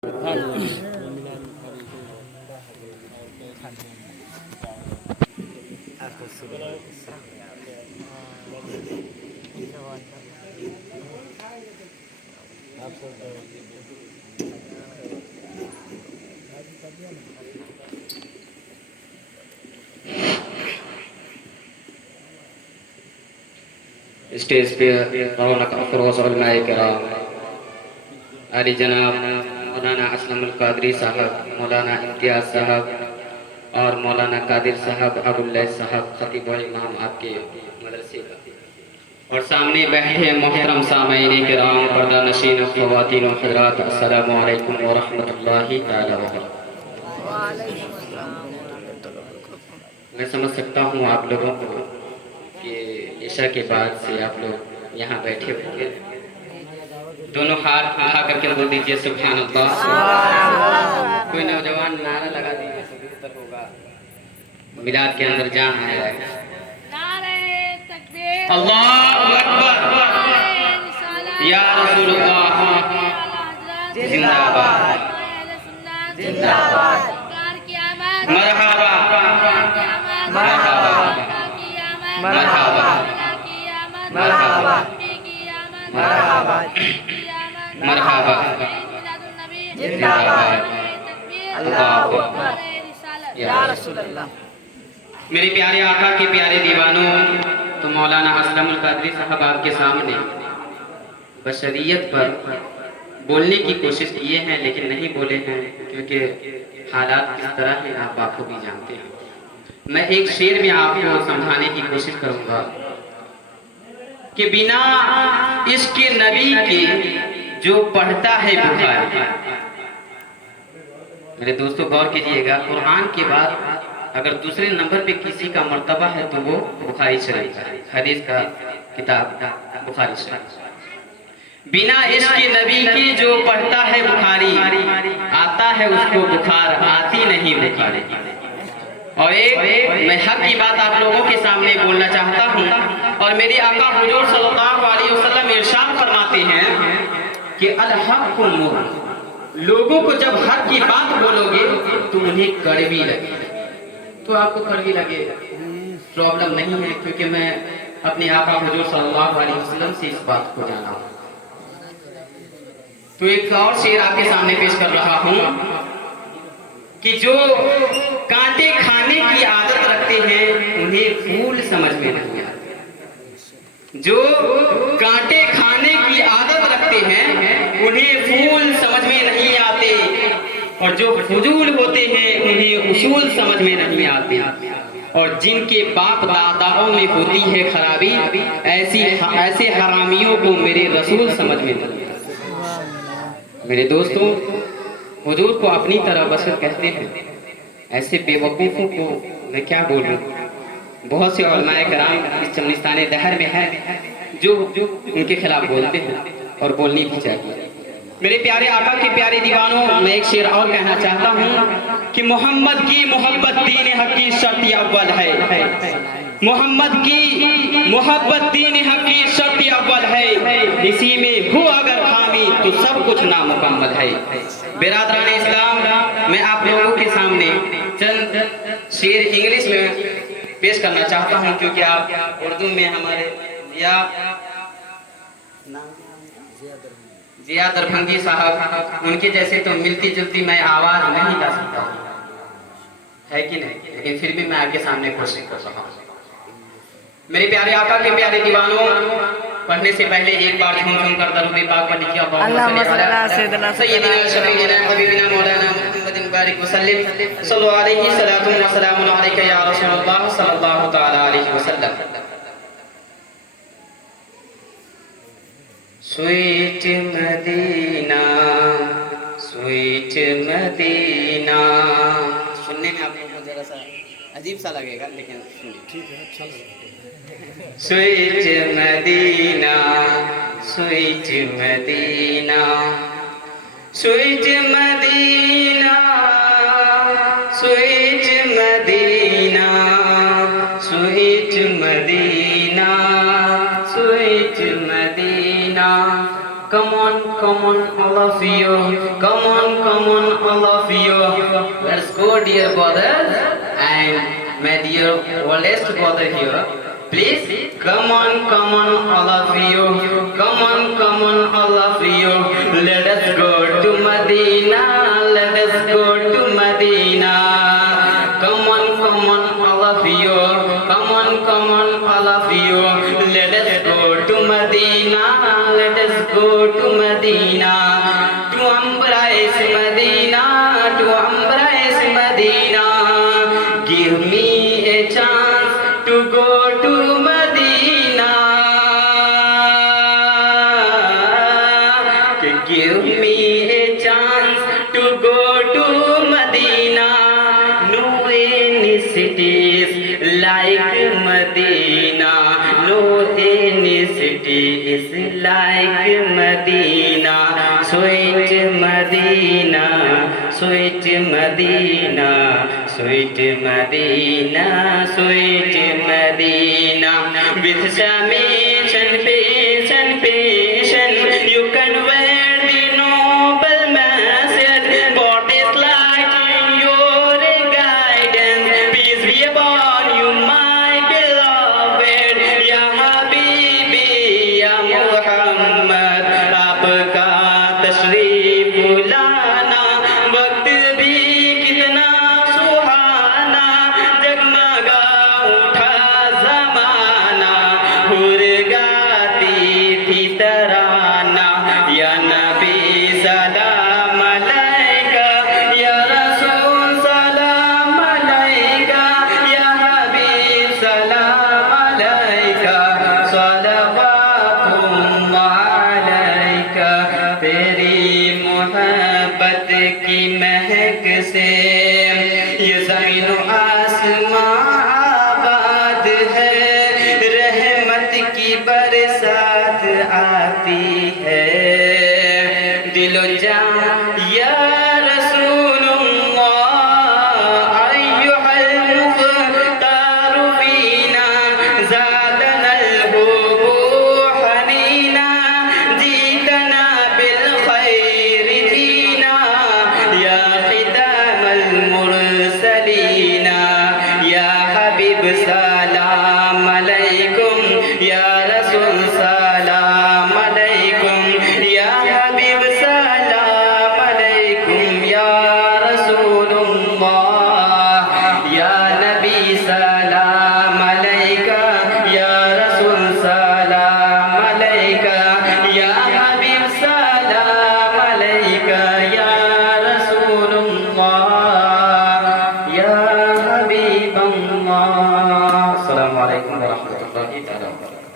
Stage पे रौनक अफरोज़ उलमाए किराम अली जनाब मौलाना असलमुल कादरी साहब, मौलाना इम्तियाज़ साहब और मौलाना कादिर साहब, अबुल्लैथ साहब खतीब व इमाम आपके मदरसे का, और सामने बैठे मोहतरम सामईन किराम, पर्दा नशीन ख़वातीन व हज़रात, अस्सलामु अलैकुम व रहमतुल्लाहि तआला व बरकातहू। मैं समझ सकता हूँ आप लोगों को कि ईशा के बाद से आप लोग यहाँ बैठे होंगे। दोनों हाथ उठा करके बोल दीजिए सुभान अल्लाह। कोई नौजवान नारा लगा दीजिए तो बेहतर होगा। मिलाद के अंदर जान है। अल्लाहु अकबर, या रसूलुल्लाह जिंदाबाद जिंदाबाद, मरहबा मरहबा मरहबा मरहबा मरहबा मरहबा जिंदाबाद, अल्लाहु अकबर या रसूल अल्लाह। मेरे प्यारे आका के प्यारे दीवानों, तो मौलाना असलमुल कादरी साहब आपके सामने बशरियत पर बोलने की कोशिश किए हैं, लेकिन नहीं बोले हैं क्योंकि हालात किस तरह हैं आप बाखूबी जानते हैं। मैं एक शेर में आपको समझाने की कोशिश करूंगा कि बिना इश्क नबी के जो पढ़ता है बुखारी। मेरे दोस्तों गौर कीजिएगा, कुरान के बाद अगर दूसरे नंबर पे किसी का मर्तबा है तो वो बुखारी शरीफ है, हदीस का किताब बुखारी शरीफ। बिना इश्क नबी के जो पढ़ता है बुखारी, आता है उसको बुखार, आती नहीं बुखारी। और एक मैं हक की बात आप लोगों के सामने बोलना चाहता हूँ, और मेरे आका हुजूर सल्लल्लाहु अलैहि वसल्लम इरशाद फरमाते हैं कि अल हक़्क़ुल मुर, लोगों को जब हक की बात बोलोगे तो उन्हें कड़वी लगे, तो आपको कड़वी लगे प्रॉब्लम नहीं है, क्योंकि मैं अपने आका हुजूर सल्लल्लाहु अलैहि वसल्लम से इस बात को जाना हूँ। तो एक फ्लावर शेर आपके सामने पेश कर रहा हूँ कि जो कांटे खाने की आदत रखते हैं उन्हें फूल समझ में नहीं आते। जो कांटे खाने की आदत रखते हैं उन्हें फूल समझ में नहीं आते, और जो फजूल होते हैं उन्हें उसूल समझ में नहीं आते। और जिनके बाप दादाओं में होती है खराबी, ऐसे हरामियों को मेरे रसूल समझ में नहीं आते। मेरे दोस्तों, हुजूर को अपनी तरह बशर कहते हैं, ऐसे बेवकूफ़ों को मैं क्या बोलूं। बहुत से उलमाए कराम इस चमनिस्तान दहर में है जो उनके खिलाफ बोलते हैं, और बोलनी भी चाहिए। मेरे प्यारे आका के प्यारे दीवानों, मैं एक शेर और कहना चाहता हूँ कि मोहम्मद की मोहब्बत दीन हक की शर्त अव्वल है। मोहम्मद की मोहब्बत दीन हक की शर्त अव्वल है, इसी में हो अगर खामी तो सब कुछ नामुकम्मल है। बिरादरान इस्लाम, मैं आप लोगों के सामने चंद शेर इंग्लिश में पेश करना चाहता हूं, क्योंकि आप उर्दू में हमारे जिया दरभंगी साहब, उनके जैसे तो मिलती जुलती मैं आवाज नहीं गा सकता है कि नहीं, लेकिन फिर भी मैं आपके सामने कोशिश कर रहा हूँ। मेरे प्यारे आका के प्यारे दीवानों, पढ़ने से पहले एक बार झूम झूम कर दरूद पाक पढ़ लीजिए। अल्लाहुम्मा सल्ली अला सय्यिदिना व शफीइना हबीबिना मौलाना मुहम्मदिन बारिक वसल्लिम सल्लल्लाहु अलैहि सलातु व सलामुन अलैका या रसूलुल्लाह सल्लल्लाहु तआला अलैहि वसल्लम। स्वीट मदीना स्वीट मदीना, सुनने में आप लोगों को जरा सा अजीब सा लगेगा, लेकिन ठीक है, अच्छा लगेगा। Sweet Madina sweet Madina sweet Madina sweet Madina sweet Madina sweet Madina, come on come on, all of you. Come on, all of you. Let's go, dear brothers and my dear oldest brother here. Please, come on, all of you. Come on, all of you. Let us go to Medina. Let us go to Medina. Come on, all of you. Come on, all of you. Let us go to Medina. Let us go to Medina. To embrace Medina. To embrace Medina. Give me a chance to go to Medina. Give me a chance to go to Medina. No any cities like Medina. No any city is like Medina. Sweet Medina, sweet Medina, sweet Medina, sweet Medina. With submission, peace and patience, you convey the noble message. God is light in your guidance. Peace be upon you, my beloved. Ya Habibi, Ya Muhammad, आपका तशरीफ लाना वक्त भी कितना सुहाना. जगमगा उठा जमाना, हुर गाती थी तराना. या नबी सलाम अलैका, या रसूल सलाम अलैका, या हबीब सलाम अलैका. सलवातुल्लाह अलैका. तेरी मोहब्बत की महक से ये ज़मीन आसमां आबाद है. रहमत की बरसात आती है. दिलो जान या रसूलुल्लाह अय्युहल मुख्तार फीना. ज़ादनल हुब्बु हनीना. जीतना बिल खैर जीना. या खितामल मुरसलीना. या हबीब सलाम अलैकुम. या रसूल सलाम अलैकुम. या हबीब सलाम अलैकुम. या रसूलुल्लाह. या नबी सलाम अलैका. या रसूल सलाम अलैका. या हबीब सलाम अलैका. या रसूलुल्लाह. या हबीब अल्लाह. अस्सलामु अलैकुम व रहमतुल्लाहि तआला व बरकातुहू.